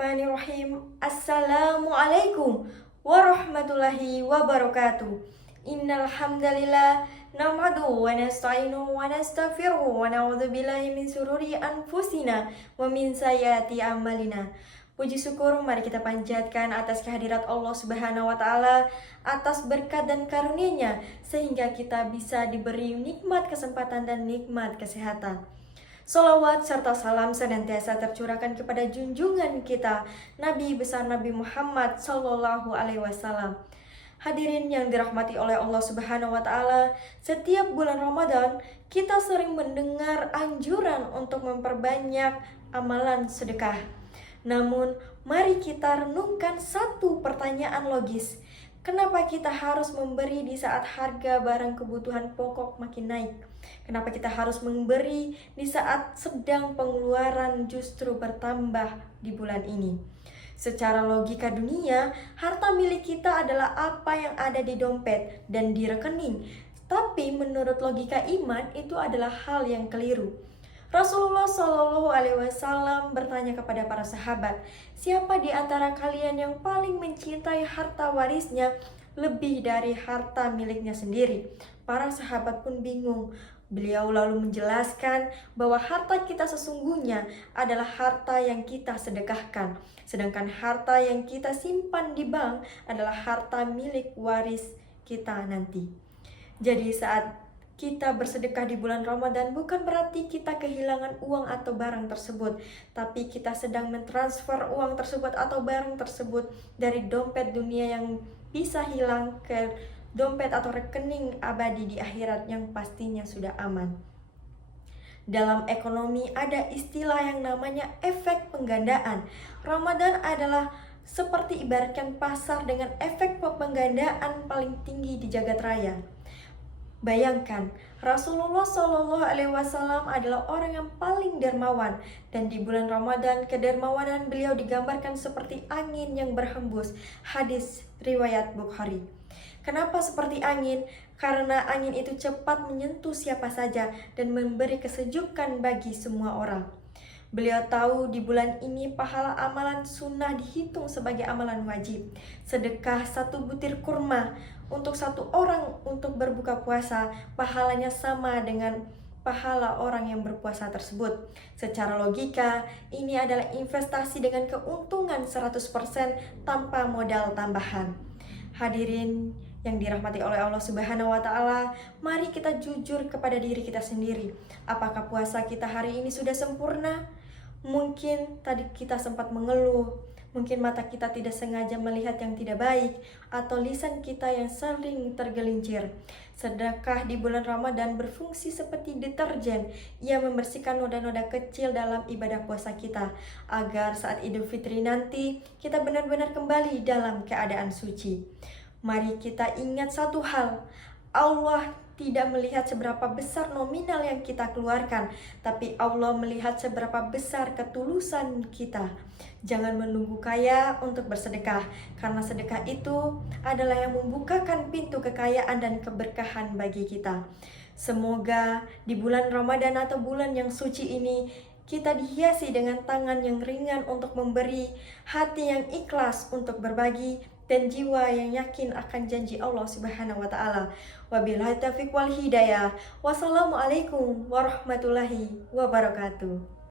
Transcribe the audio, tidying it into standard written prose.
Bismillahirrahmanirrahim. Assalamualaikum warahmatullahi wabarakatuh. Innal hamdalillah nahmaduhu wa nasta'inuhu wa nastaghfiruhu wa na'udzu billahi min sururi anfusina wa min sayyiati a'malina. Puji syukur mari kita panjatkan atas kehadirat Allah Subhanahu wa taala, atas berkat dan karunia-Nya sehingga kita bisa diberi nikmat kesempatan dan nikmat kesehatan. Salawat serta salam senantiasa tercurahkan kepada junjungan kita Nabi besar Nabi Muhammad Sallallahu Alaihi Wasallam. Hadirin yang dirahmati oleh Allah Subhanahu Wa Taala, setiap bulan Ramadan kita sering mendengar anjuran untuk memperbanyak amalan sedekah. Namun, mari kita renungkan satu pertanyaan logis. Kenapa kita harus memberi di saat harga barang kebutuhan pokok makin naik? Kenapa kita harus memberi di saat sedang pengeluaran justru bertambah di bulan ini? Secara logika dunia, harta milik kita adalah apa yang ada di dompet dan di rekening. Tapi menurut logika iman, itu adalah hal yang keliru. Rasulullah Shallallahu Alaihi Wasallam bertanya kepada para sahabat, siapa di antara kalian yang paling mencintai harta warisnya lebih dari harta miliknya sendiri? Para sahabat pun bingung. Beliau lalu menjelaskan bahwa harta kita sesungguhnya adalah harta yang kita sedekahkan, sedangkan harta yang kita simpan di bank adalah harta milik waris kita nanti. Jadi saat kita bersedekah di bulan Ramadan bukan berarti kita kehilangan uang atau barang tersebut, tapi kita sedang mentransfer uang tersebut atau barang tersebut dari dompet dunia yang bisa hilang ke dompet atau rekening abadi di akhirat yang pastinya sudah aman. Dalam ekonomi ada istilah yang namanya efek penggandaan. Ramadan adalah seperti ibaratkan pasar dengan efek penggandaan paling tinggi di jagat raya. Bayangkan, Rasulullah Shallallahu Alaihi Wasallam adalah orang yang paling dermawan, dan di bulan Ramadan kedermawanan beliau digambarkan seperti angin yang berhembus. Hadis riwayat Bukhari. Kenapa seperti angin? Karena angin itu cepat menyentuh siapa saja dan memberi kesejukan bagi semua orang. Beliau tahu di bulan ini pahala amalan sunnah dihitung sebagai amalan wajib. Sedekah satu butir kurma untuk satu orang untuk berbuka puasa, pahalanya sama dengan pahala orang yang berpuasa tersebut. Secara logika, ini adalah investasi dengan keuntungan 100% tanpa modal tambahan. Hadirin yang dirahmati oleh Allah Subhanahu wa taala, mari kita jujur kepada diri kita sendiri. Apakah puasa kita hari ini sudah sempurna? Mungkin tadi kita sempat mengeluh, mungkin mata kita tidak sengaja melihat yang tidak baik, atau lisan kita yang sering tergelincir. Sedekah di bulan Ramadan berfungsi seperti deterjen. Ia membersihkan noda-noda kecil dalam ibadah puasa kita, agar saat Idul Fitri nanti kita benar-benar kembali dalam keadaan suci. Mari kita ingat satu hal, Allah tidak melihat seberapa besar nominal yang kita keluarkan, tapi Allah melihat seberapa besar ketulusan kita. Jangan menunggu kaya untuk bersedekah, karena sedekah itu adalah yang membukakan pintu kekayaan dan keberkahan bagi kita. Semoga di bulan Ramadan atau bulan yang suci ini, kita dihiasi dengan tangan yang ringan untuk memberi, hati yang ikhlas untuk berbagi, dan jiwa yang yakin akan janji Allah Subhanahu wa taala. Wabillahi taufiq wal hidayah. Wassalamualaikum warahmatullahi wabarakatuh.